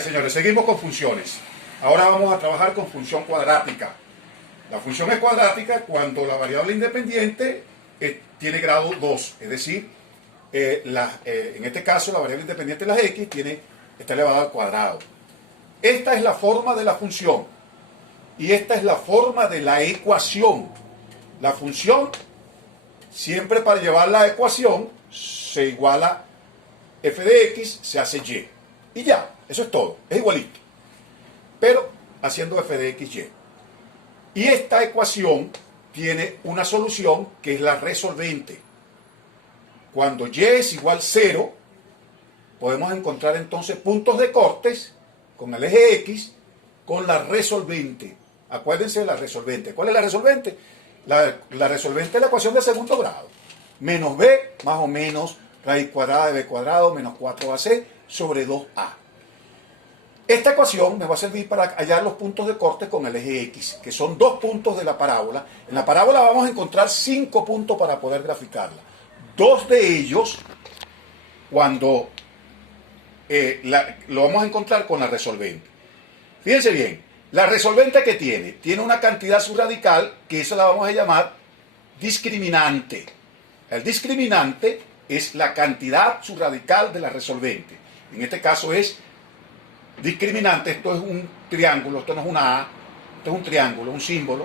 Señores, seguimos con funciones. Ahora vamos a trabajar con función cuadrática. La función es cuadrática cuando la variable independiente tiene grado 2, es decir, en este caso la variable independiente de las x está elevada al cuadrado. Esta es la forma de la función y esta es la forma de la ecuación. La función, siempre para llevar la ecuación, se iguala f de x, se hace y. Y ya, eso es todo, es igualito. Pero haciendo f de x, y. Y esta ecuación tiene una solución que es la resolvente. Cuando y es igual 0, podemos encontrar entonces puntos de cortes con el eje x con la resolvente. Acuérdense de la resolvente. ¿Cuál es la resolvente? La resolvente es la ecuación de segundo grado. Menos b más o menos raíz cuadrada de b cuadrado menos 4ac sobre 2a. Esta ecuación me va a servir para hallar los puntos de corte con el eje x, que son 2 puntos de la parábola. En la parábola vamos a encontrar 5 puntos para poder graficarla. 2 de ellos, cuando lo vamos a encontrar con la resolvente. Fíjense bien, la resolvente que tiene una cantidad subradical, que eso la vamos a llamar discriminante. El discriminante es la cantidad subradical de la resolvente. En este caso es discriminante, esto es un triángulo, esto no es una A, esto es un triángulo, un símbolo,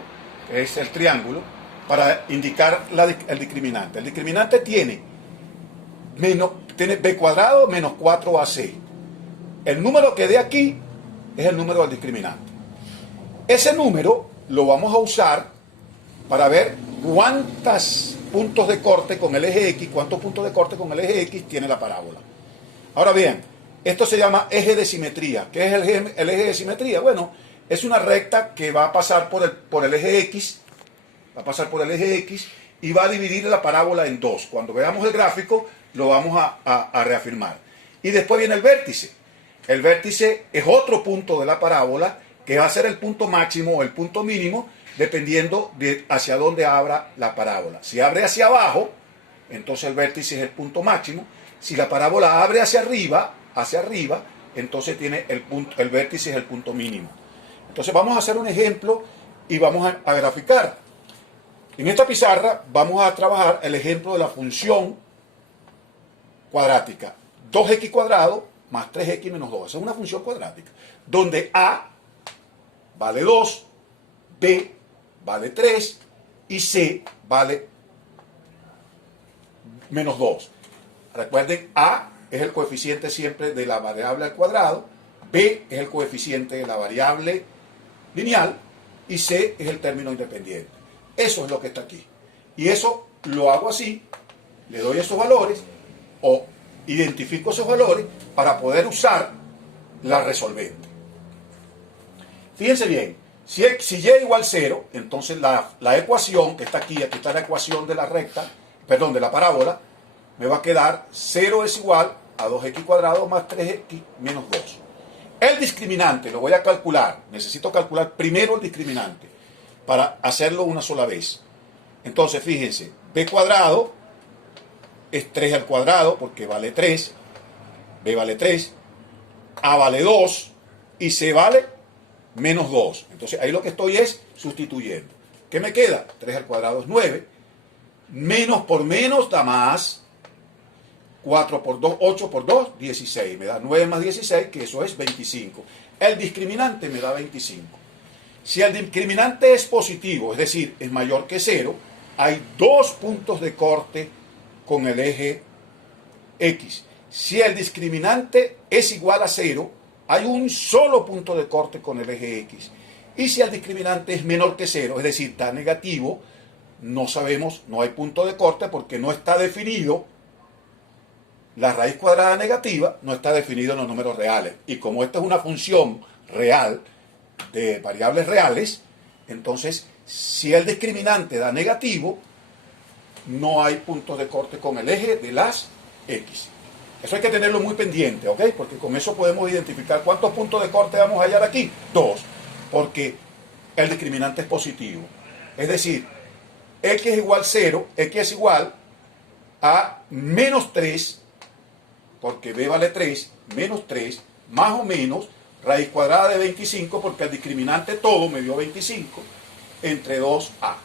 es el triángulo, para indicar el discriminante. El discriminante tiene b cuadrado menos 4ac. El número que dé aquí es el número del discriminante. Ese número lo vamos a usar para ver cuántos puntos de corte con el eje x, tiene la parábola. Ahora bien, esto se llama eje de simetría. ¿Qué es el eje de simetría? Bueno, es una recta que va a pasar por el eje x, y va a dividir la parábola en dos. Cuando veamos el gráfico, lo vamos a reafirmar. Y después viene el vértice. El vértice es otro punto de la parábola que va a ser el punto máximo o el punto mínimo, dependiendo de hacia dónde abra la parábola. Si abre hacia abajo, entonces el vértice es el punto máximo. Si la parábola abre hacia arriba, entonces tiene el vértice es el punto mínimo. Entonces vamos a hacer un ejemplo y vamos a graficar. En esta pizarra vamos a trabajar el ejemplo de la función cuadrática. 2x cuadrado más 3x menos 2. Esa es una función cuadrática, donde a vale 2, b vale 3 y c vale menos 2. Recuerden, a es el coeficiente siempre de la variable al cuadrado, b es el coeficiente de la variable lineal y c es el término independiente. Eso es lo que está aquí. Y eso lo hago así, le doy esos valores o identifico esos valores para poder usar la resolvente. Fíjense bien, si y igual 0, entonces la ecuación que está aquí está la ecuación de la recta, perdón, de la parábola, me va a quedar 0 es igual a 2x cuadrado más 3x menos 2. El discriminante lo voy a calcular. Necesito calcular primero el discriminante para hacerlo una sola vez. Entonces, fíjense, b cuadrado es 3 al cuadrado porque vale 3, b vale 3, a vale 2 y c vale menos 2. Entonces, ahí lo que estoy es sustituyendo. ¿Qué me queda? 3 al cuadrado es 9, menos por menos da más, 4 por 2, 8 por 2, 16. Me da 9 más 16, que eso es 25. El discriminante me da 25. Si el discriminante es positivo, es decir, es mayor que 0, hay 2 puntos de corte con el eje x. Si el discriminante es igual a 0, hay un solo punto de corte con el eje x. Y si el discriminante es menor que 0, es decir, está negativo, no sabemos, no hay punto de corte porque no está definido. La raíz cuadrada negativa no está definida en los números reales. Y como esta es una función real, de variables reales, entonces, si el discriminante da negativo, no hay puntos de corte con el eje de las x. Eso hay que tenerlo muy pendiente, ¿ok? Porque con eso podemos identificar cuántos puntos de corte vamos a hallar aquí. 2, porque el discriminante es positivo. Es decir, x es igual 0, x es igual a menos 3, porque b vale 3, menos 3, más o menos raíz cuadrada de 25, porque el discriminante todo me dio 25, entre 2a.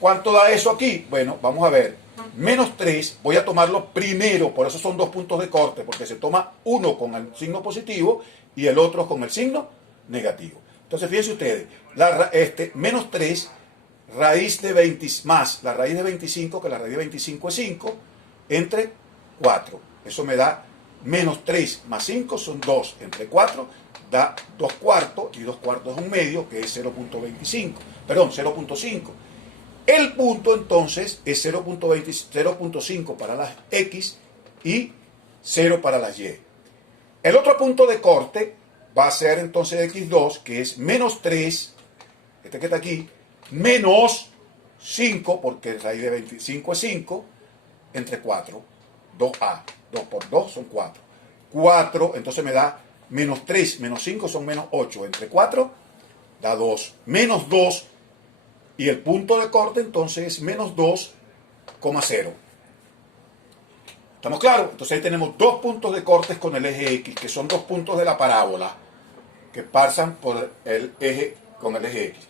¿Cuánto da eso aquí? Bueno, vamos a ver. Menos 3, voy a tomarlo primero, por eso son dos puntos de corte, porque se toma uno con el signo positivo y el otro con el signo negativo. Entonces, fíjense ustedes, menos 3, raíz de 20, más la raíz de 25, que la raíz de 25 es 5, entre 4. Eso me da menos 3 más 5 son 2, entre 4 da 2 cuartos, y 2 cuartos es un medio, que es 0.25, perdón, 0.5. El punto entonces es 0.5 para las X y 0 para las Y. El otro punto de corte va a ser entonces X2, que es menos 3, este que está aquí, menos 5, porque raíz de 25 es 5, entre 4, 2A. 2 por 2 son 4. 4, entonces me da menos 3, menos 5 son menos 8. Entre 4 da 2. Menos 2. Y el punto de corte entonces es menos 2,0. ¿Estamos claros? Entonces ahí tenemos dos puntos de corte con el eje X, que son dos puntos de la parábola que pasan por el eje con el eje X.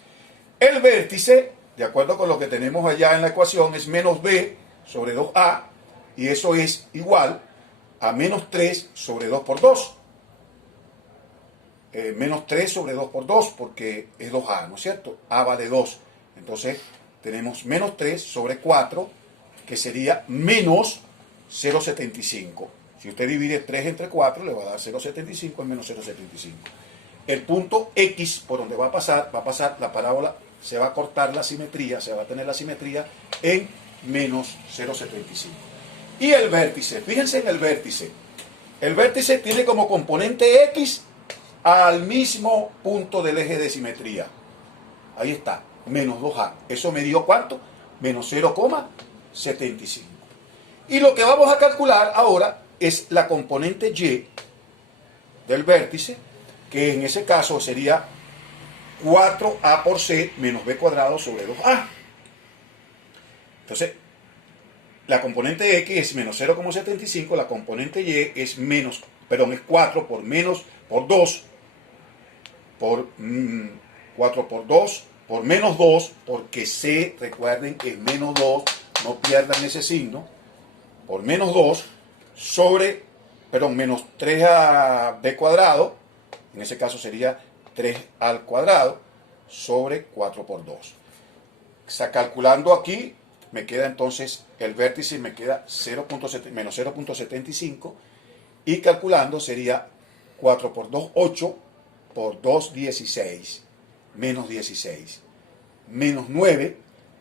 El vértice, de acuerdo con lo que tenemos allá en la ecuación, es menos b sobre 2a, y eso es igual a menos 3 sobre 2 por 2. Menos 3 sobre 2 por 2, porque es 2a, ¿no es cierto? A vale 2. Entonces tenemos menos 3 sobre 4, que sería menos 0,75. Si usted divide 3 entre 4, le va a dar 0,75, es menos 0,75. El punto X por donde va a pasar la parábola, se va a cortar la simetría, se va a tener la simetría en menos 0,75. Y el vértice, fíjense en el vértice. El vértice tiene como componente X al mismo punto del eje de simetría. Ahí está, menos 2a. ¿Eso me dio cuánto? Menos 0,75. Y lo que vamos a calcular ahora es la componente Y del vértice, que en ese caso sería 4a por c menos b cuadrado sobre 2a. Entonces, la componente X es menos 0,75, la componente Y es es 4 por menos, por 2, por 4 por 2, por menos 2, porque C, recuerden que es menos 2, no pierdan ese signo, por menos 2, sobre, menos 3ab cuadrado, en ese caso sería 3 al cuadrado, sobre 4 por 2. O sea, calculando aquí, me queda entonces el vértice, me queda menos 0,75, y calculando sería 4 por 2, 8, por 2, 16, menos 16, menos 9.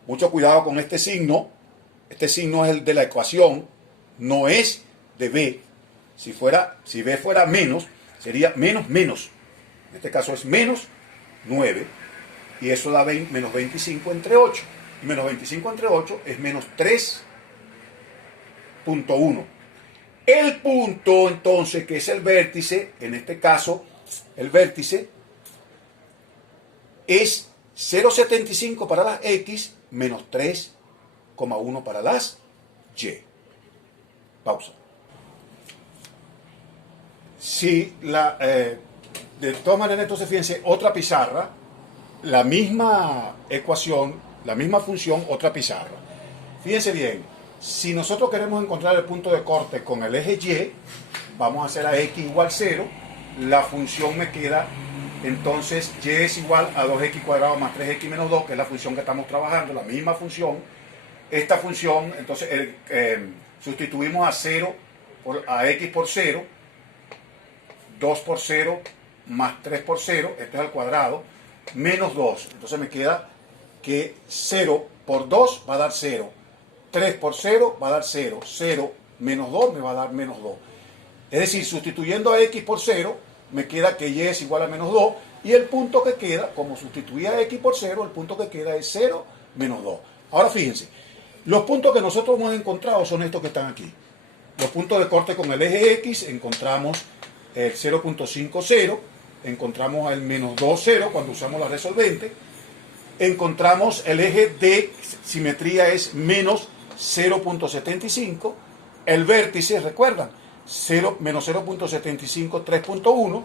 Mucho cuidado con este signo es el de la ecuación, no es de b. Si b fuera menos, sería menos menos. En este caso es menos 9, y eso da menos 25 entre 8. Y menos 25 entre 8 es menos 3.1. El punto, entonces, que es el vértice, en este caso, el vértice es 0,75 para las X, menos 3,1 para las Y. Pausa. Si de todas maneras, entonces, fíjense, otra pizarra, la misma ecuación, la misma función, otra pizarra. Fíjense bien, si nosotros queremos encontrar el punto de corte con el eje Y, vamos a hacer a X igual 0, la función me queda, entonces Y es igual a 2x cuadrado más 3x menos 2, que es la función que estamos trabajando, la misma función. Esta función, entonces, sustituimos a X por 0, 2 por 0 más 3 por 0, esto es al cuadrado, menos 2. Entonces me queda que 0 por 2 va a dar 0, 3 por 0 va a dar 0, 0 menos 2 me va a dar menos 2. Es decir, sustituyendo a X por 0, me queda que Y es igual a menos 2, y el punto que queda, como sustituí a X por 0, el punto que queda es 0 menos 2. Ahora fíjense, los puntos que nosotros hemos encontrado son estos que están aquí. Los puntos de corte con el eje X, encontramos el 0.50, encontramos el menos 2, 0 cuando usamos la resolvente, encontramos el eje de simetría es menos 0.75, el vértice, recuerdan, menos 0.75, 3.1,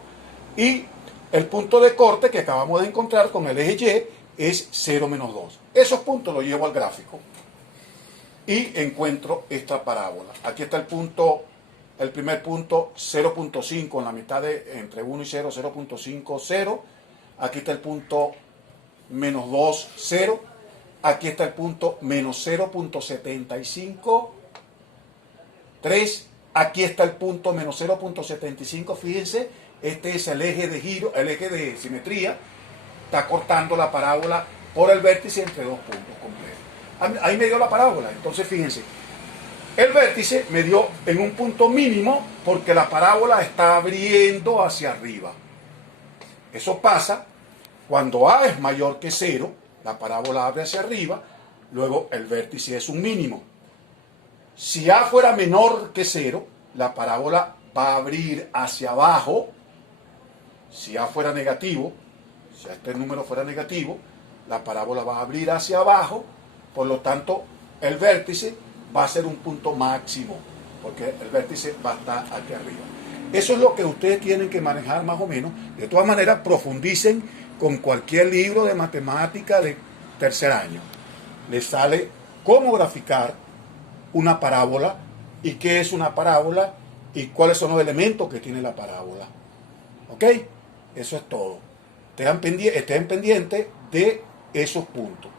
Y el punto de corte que acabamos de encontrar con el eje Y es 0 menos 2. Esos puntos los llevo al gráfico y encuentro esta parábola. Aquí está el punto, el primer punto 0.5 en la mitad de entre 1 y 0, 0.5, 0. Aquí está el punto menos 2, 0. Aquí está el punto menos 0.75, 3. Aquí está el punto menos 0.75. Fíjense, este es el eje de giro, el eje de simetría. Está cortando la parábola por el vértice entre dos puntos completos. Ahí me dio la parábola. Entonces, fíjense, el vértice me dio en un punto mínimo porque la parábola está abriendo hacia arriba. Eso pasa cuando A es mayor que 0, la parábola abre hacia arriba, luego el vértice es un mínimo. Si A fuera menor que 0, la parábola va a abrir hacia abajo. Si A fuera negativo, si este número fuera negativo, la parábola va a abrir hacia abajo, por lo tanto, el vértice va a ser un punto máximo, porque el vértice va a estar aquí arriba. Eso es lo que ustedes tienen que manejar más o menos. De todas maneras, profundicen con cualquier libro de matemática de tercer año. Les sale cómo graficar una parábola y qué es una parábola y cuáles son los elementos que tiene la parábola. ¿Ok? Eso es todo. Estén pendientes de esos puntos.